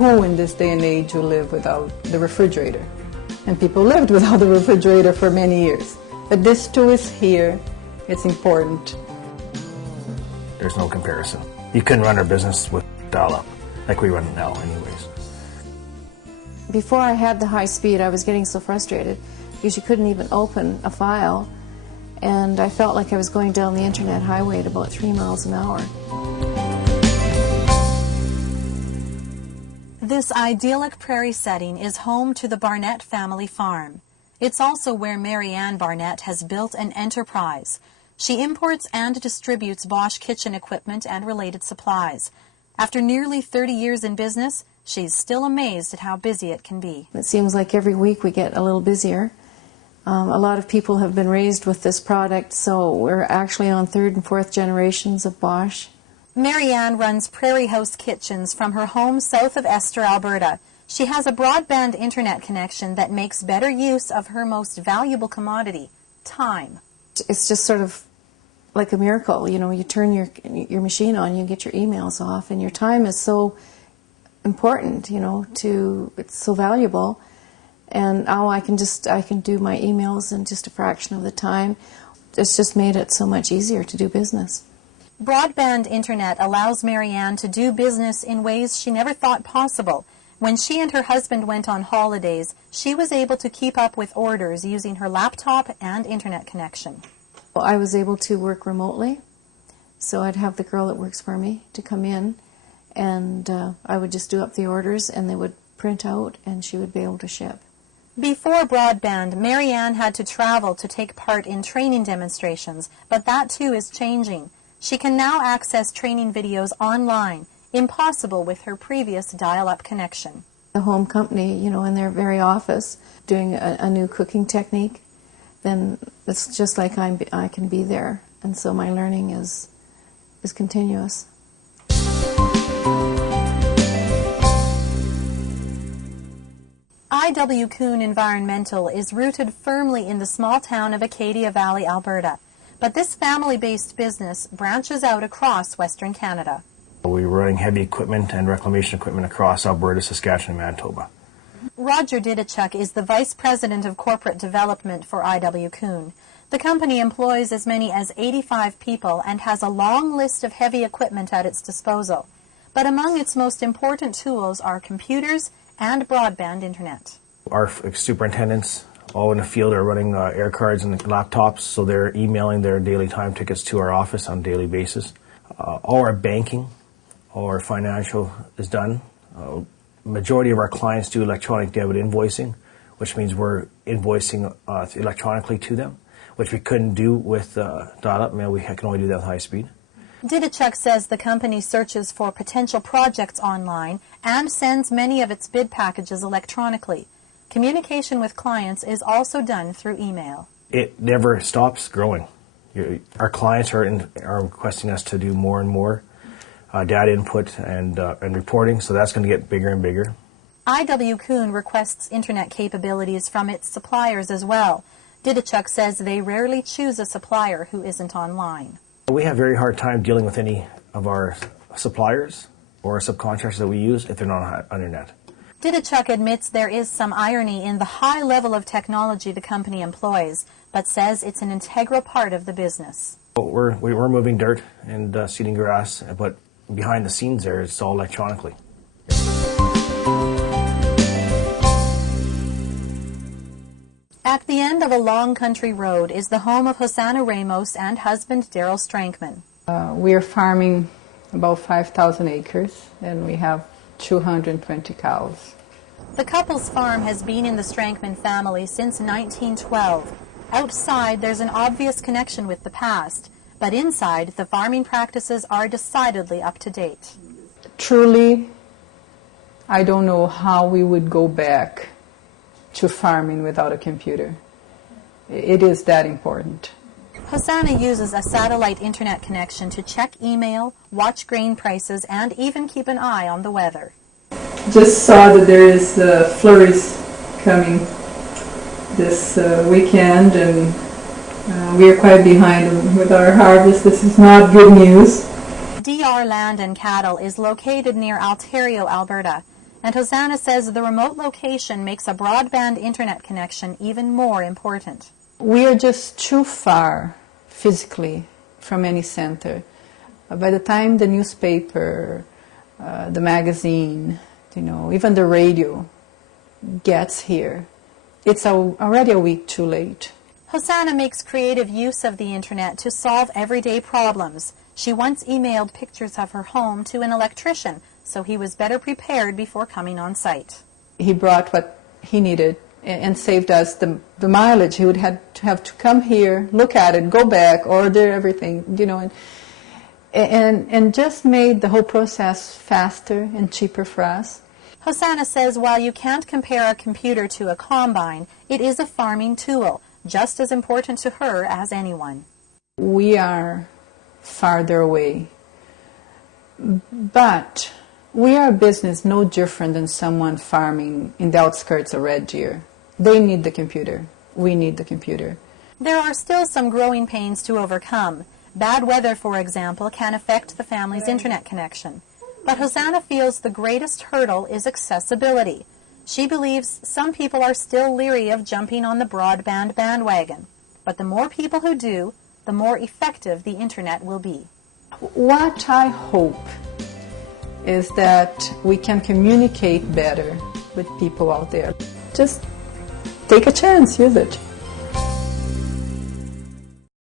who in this day and age will live without the refrigerator? And people lived without the refrigerator for many years. But this too is here. It's important. There's no comparison. You couldn't run our business with dial-up like we run it now anyways. Before I had the high speed, I was getting so frustrated because you couldn't even open a file, and I felt like I was going down the internet highway at about 3 miles an hour. This idyllic prairie setting is home to the Barnett family farm. It's also where Mary Ann Barnett has built an enterprise. She imports and distributes Bosch kitchen equipment and related supplies. After nearly 30 years in business, she's still amazed at how busy it can be. It seems like every week we get a little busier. A lot of people have been raised with this product, so we're actually on 3rd and 4th generations of Bosch. Mary Ann runs Prairie House Kitchens from her home south of Esther, Alberta. She has a broadband internet connection that makes better use of her most valuable commodity, time. It's just sort of like a miracle. You know, you turn your machine on, you get your emails off, and your time is so important, you know, it's so valuable. And now I can do my emails in just a fraction of the time. It's just made it so much easier to do business. Broadband internet allows Mary Ann to do business in ways she never thought possible. When she and her husband went on holidays, she was able to keep up with orders using her laptop and internet connection. Well, I was able to work remotely, so I'd have the girl that works for me to come in, and I would just do up the orders, and they would print out, and she would be able to ship. Before broadband, Mary Ann had to travel to take part in training demonstrations, but that too is changing. She can now access training videos online, impossible with her previous dial-up connection. The home company, you know, in their very office, doing a new cooking technique, then it's just like I can be there, and so my learning is continuous. I.W. Kuhn Environmental is rooted firmly in the small town of Acadia Valley, Alberta. But this family-based business branches out across Western Canada. We're running heavy equipment and reclamation equipment across Alberta, Saskatchewan, and Manitoba. Roger Didichuk is the Vice President of Corporate Development for I.W. Kuhn. The company employs as many as 85 people and has a long list of heavy equipment at its disposal. But among its most important tools are computers and broadband internet. Our superintendents all in the field are running air cards and laptops, so they're emailing their daily time tickets to our office on a daily basis. All our banking, all our financial is done. Majority of our clients do electronic debit invoicing, which means we're invoicing electronically to them, which we couldn't do with dial-up mail. We can only do that with high speed. Didichuk says the company searches for potential projects online and sends many of its bid packages electronically. Communication with clients is also done through email. It never stops growing. Our clients are requesting us to do more and more data input and reporting, so that's going to get bigger and bigger. I.W. Kuhn requests internet capabilities from its suppliers as well. Didichuk says they rarely choose a supplier who isn't online. We have a very hard time dealing with any of our suppliers or subcontractors that we use if they're not on internet. Didichuk admits there is some irony in the high level of technology the company employs, but says it's an integral part of the business. We're moving dirt and seeding grass, but behind the scenes there, it's all electronically. At the end of a long country road is the home of Hosanna Ramos and husband Daryl Strankman. We're farming about 5,000 acres, and we have 220 cows. The couple's farm has been in the Strankman family since 1912. Outside, there's an obvious connection with the past, but inside, the farming practices are decidedly up to date. Truly, I don't know how we would go back to farming without a computer. It is that important. Hosanna uses a satellite internet connection to check email, watch grain prices, and even keep an eye on the weather. Just saw that there is flurries coming this weekend, and we are quite behind with our harvest. This is not good news. DR Land and Cattle is located near Ontario, Alberta. And Hosanna says the remote location makes a broadband internet connection even more important. We are just too far physically from any center. By the time the newspaper, the magazine, even the radio gets here, it's already a week too late. Hosanna makes creative use of the internet to solve everyday problems. She once emailed pictures of her home to an electrician, so he was better prepared before coming on site. He brought what he needed and saved us the mileage. He would have to come here, look at it, go back, order everything, and just made the whole process faster and cheaper for us. Hosanna says while you can't compare a computer to a combine, it is a farming tool, just as important to her as anyone. We are farther away, but we are a business no different than someone farming in the outskirts of Red Deer. They need the computer. We need the computer. There are still some growing pains to overcome. Bad weather, for example, can affect the family's internet connection. But Hosanna feels the greatest hurdle is accessibility. She believes some people are still leery of jumping on the broadband bandwagon. But the more people who do, the more effective the internet will be. What I hope is that we can communicate better with people out there. Just take a chance, use it.